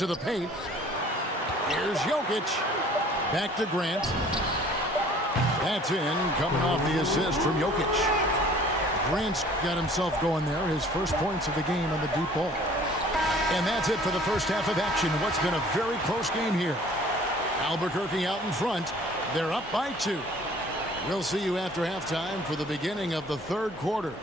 to the paint. Here's Jokic. Back to Grant. That's in, coming off the assist from Jokic. Grant's got himself going there. His first points of the game on the deep ball. And that's it for the first half of action. What's been a very close game here. Albuquerque out in front. They're up by 2. We'll see you after halftime for the beginning of the third quarter.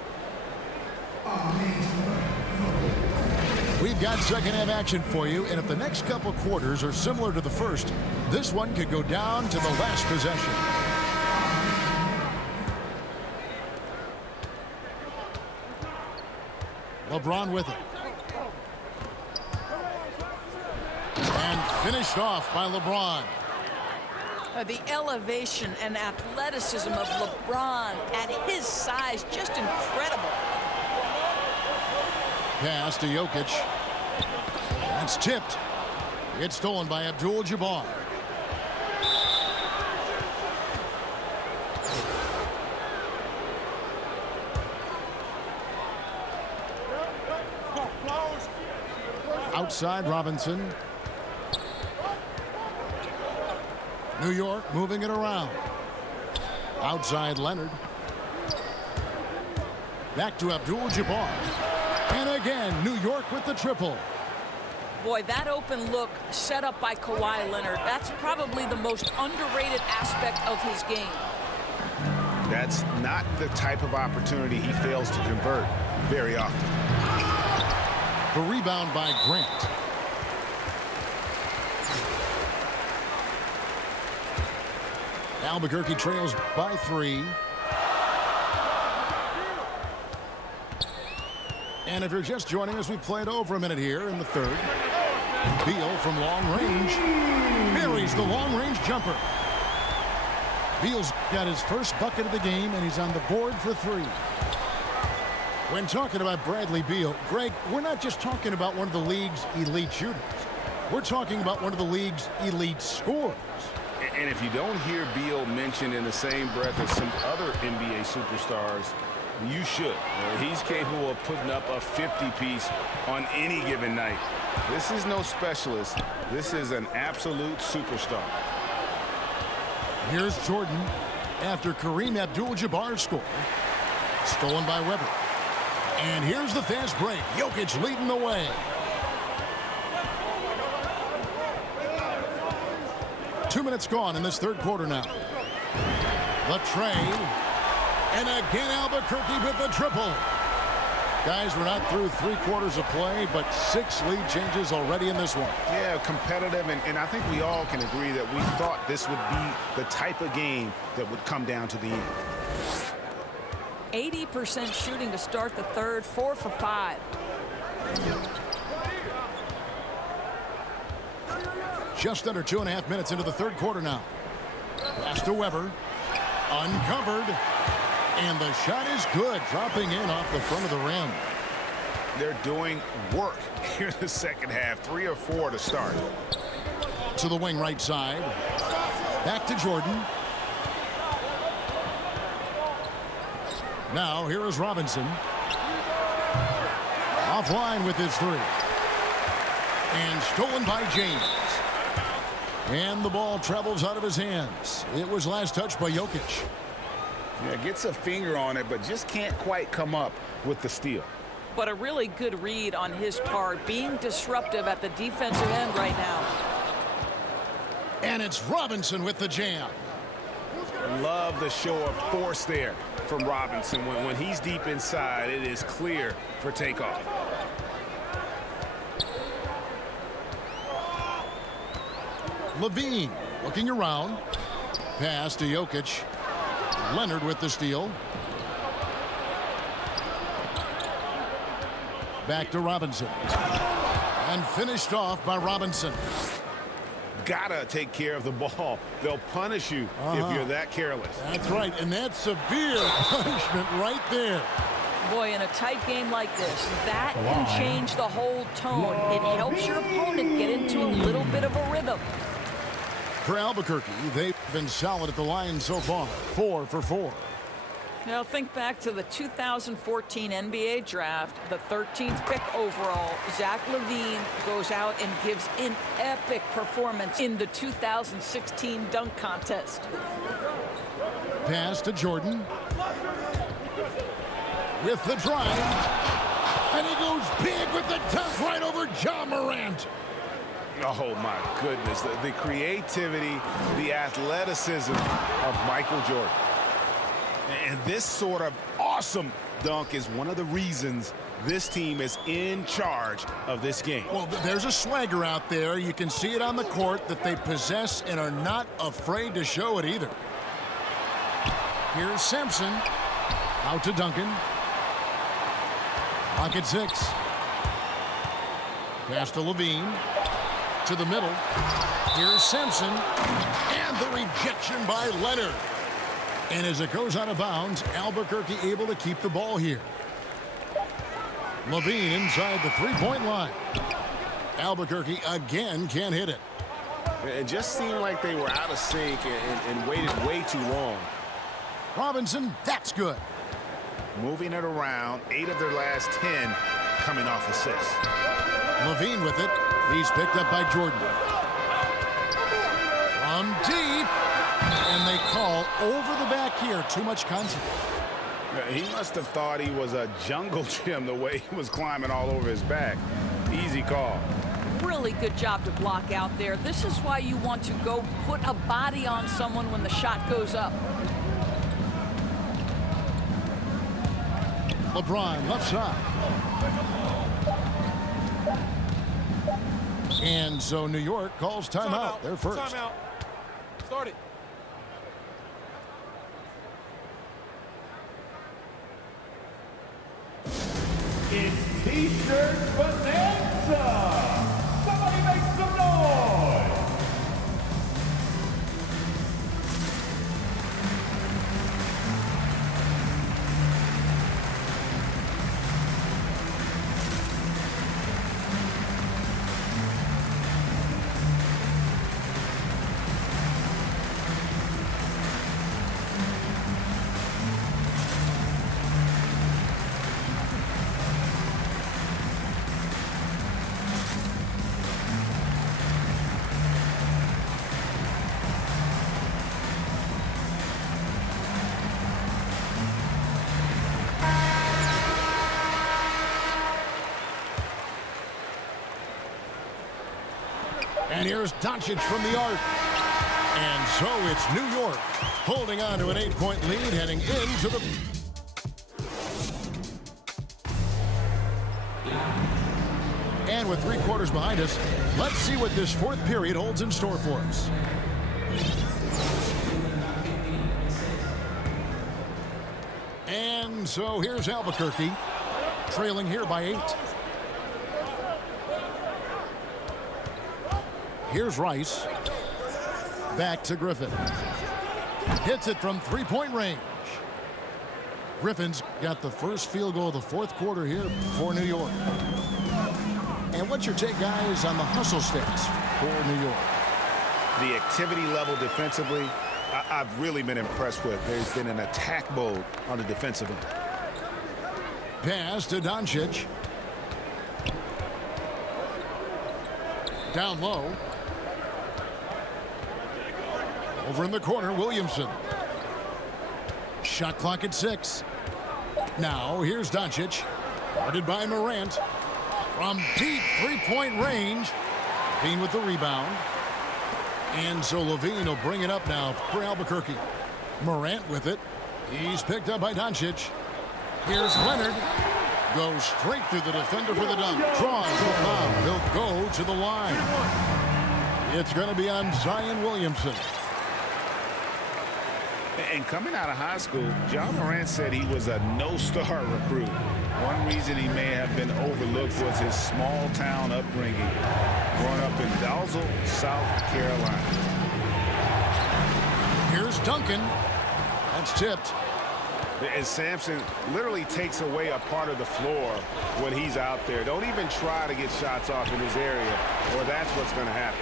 We've got second half action for you, and if the next couple quarters are similar to the first, this one could go down to the last possession. LeBron with it. And finished off by LeBron. The elevation and athleticism of LeBron at his size, just incredible. Pass to Jokic. That's tipped. It's stolen by Abdul-Jabbar. Outside Robinson. New York moving it around. Outside Leonard. Back to Abdul-Jabbar. And again, New York with the triple. Boy, that open look set up by Kawhi Leonard, that's probably the most underrated aspect of his game. That's not the type of opportunity he fails to convert very often. The rebound by Grant. Albuquerque trails by 3. And if you're just joining us, we played over a minute here in the third. Beal from long range. Buries the long-range jumper. Beal's got his first bucket of the game, and he's on the board for 3. When talking about Bradley Beal, Greg, we're not just talking about one of the league's elite shooters. We're talking about one of the league's elite scorers. And if you don't hear Beal mentioned in the same breath as some other NBA superstars, you should. He's capable of putting up a 50-piece on any given night. This is no specialist. This is an absolute superstar. Here's Jordan after Kareem Abdul-Jabbar scored. Stolen by Webber. And here's the fast break. Jokic leading the way. 2 minutes gone in this third quarter now. The tray. And again, Albuquerque with the triple. Guys, we're not through 3 quarters of play, but 6 lead changes already in this one. Yeah, competitive, and I think we all can agree that we thought this would be the type of game that would come down to the end. 80% shooting to start the third, 4 for 5. Just under 2.5 minutes into the third quarter now. Pass to Webber. Uncovered. And the shot is good, dropping in off the front of the rim. They're doing work here in the second half. 3 or 4 to start. To the wing right side. Back to Jordan. Now here is Robinson. Offline with his 3. And stolen by James. And the ball travels out of his hands. It was last touched by Jokic. Yeah, gets a finger on it, but just can't quite come up with the steal. But a really good read on his part, being disruptive at the defensive end right now. And it's Robinson with the jam. Love the show of force there from Robinson. When he's deep inside, it is clear for takeoff. Levine looking around. Pass to Jokic. Leonard with the steal. Back to Robinson. And finished off by Robinson. Gotta take care of the ball. They'll punish you if you're that careless. That's right, and that's severe punishment right there. Boy, in a tight game like this, that can change the whole tone. It helps your opponent get into a little bit of a rhythm. For Albuquerque, they've been solid at the line so far. 4 for 4. Now think back to the 2014 NBA draft, the 13th pick overall. Zach LaVine goes out and gives an epic performance in the 2016 dunk contest. Pass to Jordan. With the drive. And he goes big with the dunk right over Ja Morant. Oh, my goodness. The creativity, the athleticism of Michael Jordan. And this sort of awesome dunk is one of the reasons this team is in charge of this game. Well, there's a swagger out there. You can see it on the court that they possess and are not afraid to show it either. Here's Sampson. Out to Duncan. Pocket 6. Pass to LaVine. To the middle. Here's Sampson. And the rejection by Leonard. And as it goes out of bounds, Albuquerque able to keep the ball here. LaVine inside the three-point line. Albuquerque again can't hit it. It just seemed like they were out of sync and waited way too long. Robinson, that's good. Moving it around, 8 of their last 10 coming off assists. LaVine with it. He's picked up by Jordan. From deep. And they call over the back here. Too much contact. He must have thought he was a jungle gym the way he was climbing all over his back. Easy call. Really good job to block out there. This is why you want to go put a body on someone when the shot goes up. LeBron left side. And so New York calls timeout. They're first. Timeout. Start it. It's T-shirt bonanza. Somebody make some noise. And here's Doncic from the arc. And so it's New York holding on to an 8-point lead heading into the... And with 3 quarters behind us, let's see what this 4th period holds in store for us. And so here's Albuquerque, trailing here by 8. Here's Rice. Back to Griffin. Hits it from 3-point range. Griffin's got the first field goal of the 4th quarter here for New York. And what's your take, guys, on the hustle stats for New York? The activity level defensively, I've really been impressed with. There's been an attack mode on the defensive end. Pass to Doncic. Down low. Over in the corner, Williamson. Shot clock at 6. Now, here's Doncic. Guarded by Morant. From deep 3-point range. LaVine with the rebound. And so LaVine will bring it up now for Albuquerque. Morant with it. He's picked up by Doncic. Here's Leonard. Goes straight through the defender for the dunk. Draws the foul. He'll go to the line. It's going to be on Zion Williamson. And coming out of high school, Ja Morant said he was a no-star recruit. One reason he may have been overlooked was his small-town upbringing, growing up in Dalzell, South Carolina. Here's Duncan. That's tipped. And Sampson literally takes away a part of the floor when he's out there. Don't even try to get shots off in his area, or that's what's going to happen.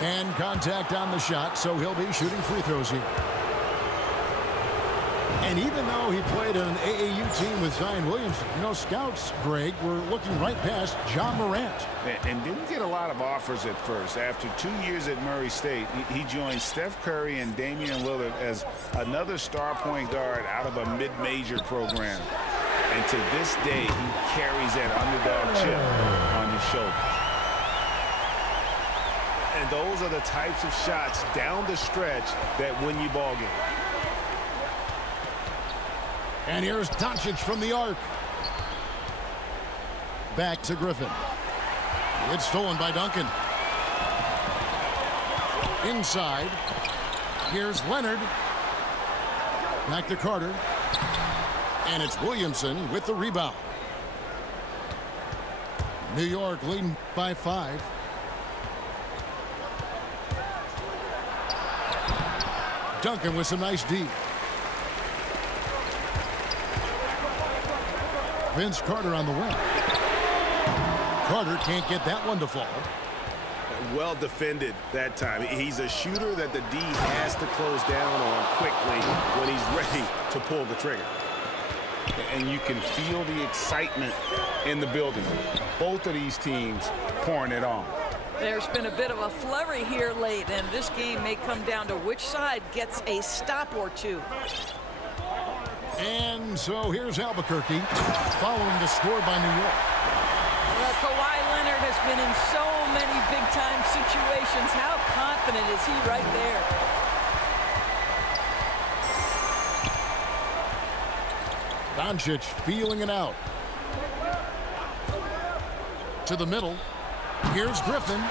And contact on the shot, so he'll be shooting free throws here. And even though he played on an AAU team with Zion Williamson, you know, scouts, Greg, were looking right past John Morant. And didn't get a lot of offers at first. After 2 years at Murray State, he joined Steph Curry and Damian Lillard as another star point guard out of a mid-major program. And to this day, he carries that underdog chip on his shoulders. And those are the types of shots down the stretch that win you ball games. And here's Doncic from the arc. Back to Griffin. It's stolen by Duncan. Inside. Here's Leonard. Back to Carter. And it's Williamson with the rebound. New York leading by 5. Duncan with some nice D. Vince Carter on the wing. Carter can't get that one to fall. Well defended that time. He's a shooter that the D has to close down on quickly when he's ready to pull the trigger. And you can feel the excitement in the building. Both of these teams pouring it on. There's been a bit of a flurry here late, and this game may come down to which side gets a stop or two. And so here's Albuquerque following the score by New York. Well, Kawhi Leonard has been in so many big-time situations. How confident is he right there? Doncic feeling it out. To the middle. Here's Griffin.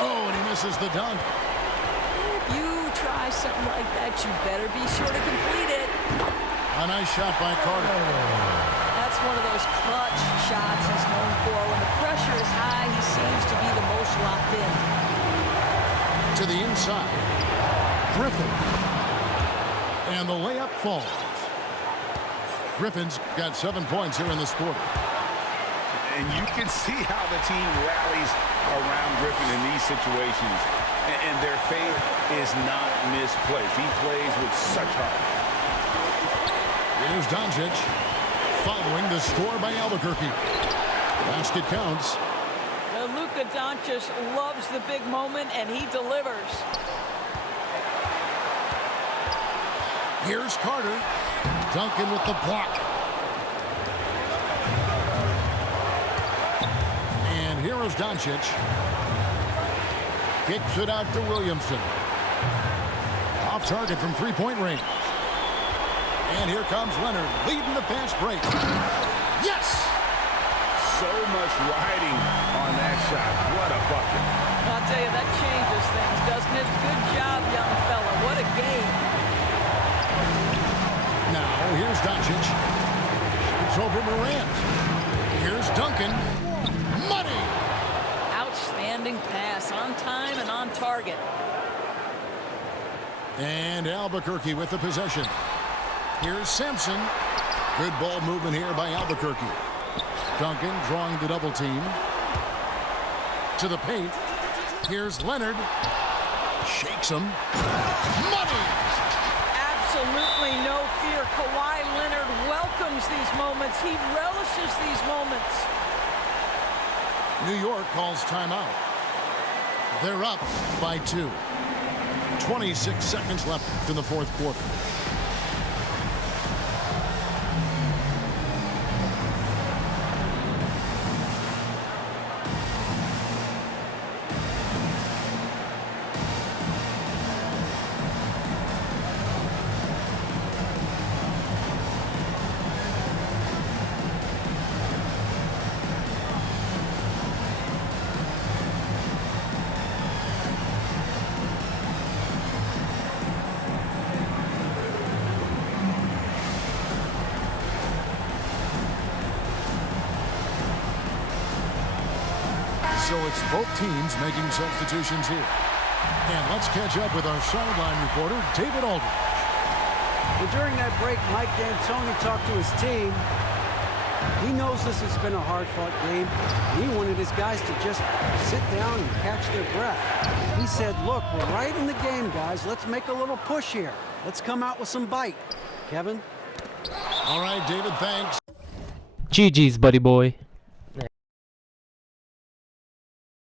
Oh, and he misses the dunk. If you try something like that, you better be sure to complete it. A nice shot by Carter. That's one of those clutch shots he's known for. When the pressure is high, he seems to be the most locked in. To the inside. Griffin. And the layup falls. Griffin's got 7 points here in this quarter. And you can see how the team rallies around Griffin in these situations. And their faith is not misplaced. He plays with such heart. Here's Doncic following the score by Albuquerque. Basket counts. Luka Doncic loves the big moment, and he delivers. Here's Carter. Duncan with the block. And here is Doncic. Kicks it out to Williamson. Off target from three-point range. And here comes Leonard leading the fast break. Yes! So much riding on that shot. What a bucket. I'll tell you, that changes things, doesn't it? Good job, young fella. What a game. Now, here's Doncic. Shoots over Morant. Here's Duncan. Money! Outstanding pass, on time and on target. And Albuquerque with the possession. Here's Sampson. Good ball movement here by Albuquerque. Duncan drawing the double team. To the paint. Here's Leonard. Shakes him. Money! Absolutely no fear. Kawhi Leonard welcomes these moments. He relishes these moments. New York calls timeout. They're up by 2. 26 seconds left in the fourth quarter. So it's both teams making substitutions here. And let's catch up with our sideline reporter, David Aldridge. Well, during that break, Mike D'Antoni talked to his team. He knows this has been a hard-fought game. He wanted his guys to just sit down and catch their breath. He said, look, we're right in the game, guys. Let's make a little push here. Let's come out with some bite. Kevin? All right, David, thanks. GG's, buddy boy.